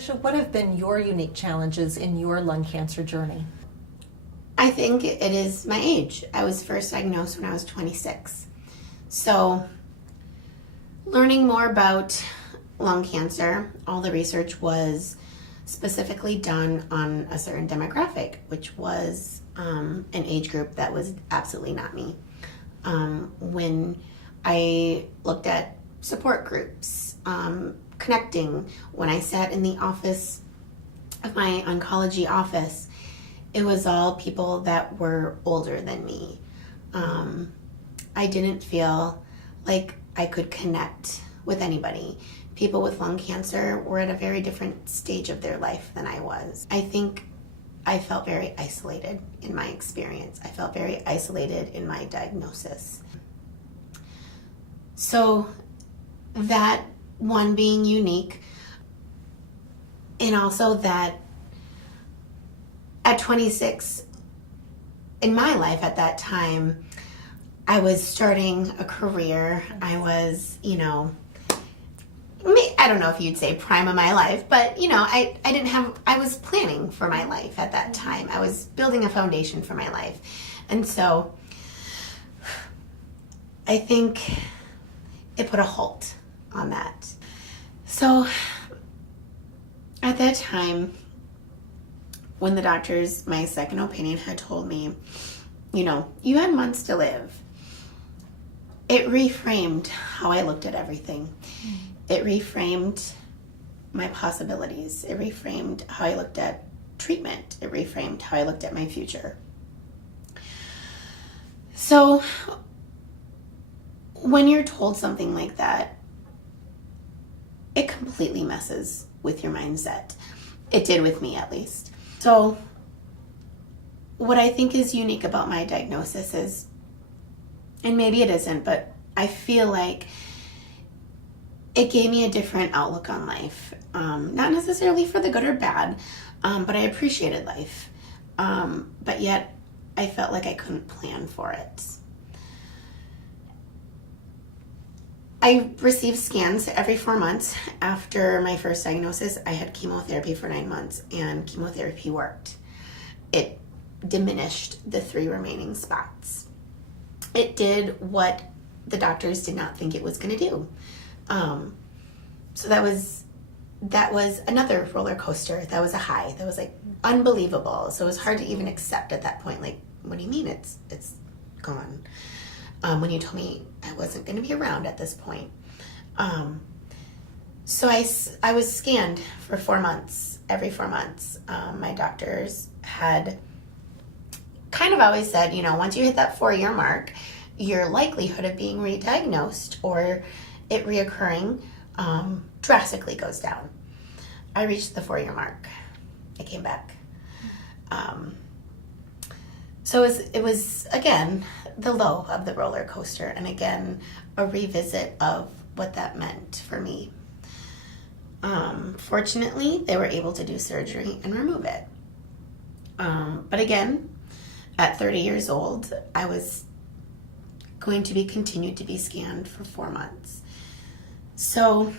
Tricia, what have been your unique challenges in your lung cancer journey? I think it is my age. I was first diagnosed when I was 26. So, learning more about lung cancer, all the research was specifically done on a certain demographic, which was an age group that was absolutely not me. When I looked at support groups, connecting, when I sat in the office of my oncology office, it was all people that were older than me. I didn't feel like I could connect with anybody. People with lung cancer were at a very different stage of their life than I was. I think I felt very isolated in my experience. I felt very isolated in my diagnosis. So that one being unique, and also that at 26 in my life at that time, I was starting a career. I was, I don't know if you'd say prime of my life, but I was planning for my life at that time. I was building a foundation for my life. And so I think it put a halt on that. So at that time, when the doctors, my second opinion, had told me, you had months to live, it reframed how I looked at everything. It reframed my possibilities. It reframed how I looked at treatment. It reframed how I looked at my future. So when you're told something like that, it completely messes with your mindset. It did with me, at least. So what I think is unique about my diagnosis is, and maybe it isn't, but I feel like it gave me a different outlook on life. Not necessarily for the good or bad, but I appreciated life. But yet I felt like I couldn't plan for it. I received scans every 4 months. After my first diagnosis, I had chemotherapy for 9 months, and chemotherapy worked. It diminished the 3 remaining spots. It did what the doctors did not think it was going to do. So that was another roller coaster. That was a high. That was like unbelievable. So it was hard to even accept at that point. Like, what do you mean it's gone? When you told me I wasn't going to be around at this point. So I was scanned for 4 months, every 4 months. My doctors had kind of always said, once you hit that 4-year mark, your likelihood of being re-diagnosed or it reoccurring drastically goes down. I reached the 4-year mark. I came back. So it was, again, the low of the roller coaster, and again, a revisit of what that meant for me. Fortunately, they were able to do surgery and remove it. But again, at 30 years old, I was going to be continued to be scanned for 4 months. So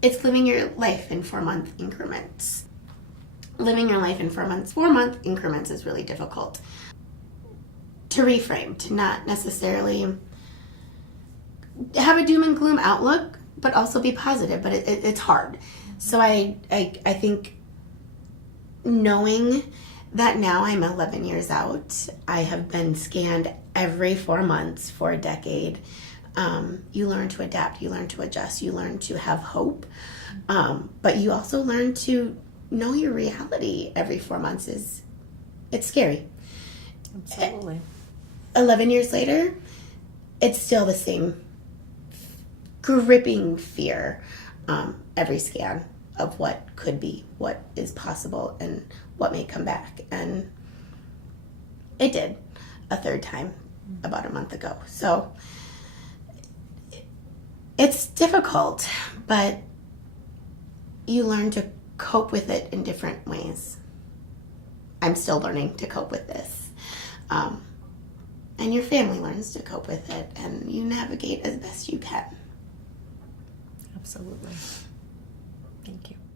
it's living your life in 4-month increments. Living your life in 4 months. 4-month increments is really difficult to reframe, to not necessarily have a doom and gloom outlook, but also be positive. But it's hard. So I think knowing that now I'm 11 years out, I have been scanned every 4 months for a decade. You learn to adapt, you learn to adjust, you learn to have hope, but you also learn to know your reality every 4 months. It's scary. Absolutely. 11 years later, it's still the same gripping fear every scan of what could be, what is possible, and what may come back. And it did a third time about a month ago. So it's difficult, but you learn to cope with it in different ways. I'm still learning to cope with this. And your family learns to cope with it, and you navigate as best you can. Absolutely. Thank you.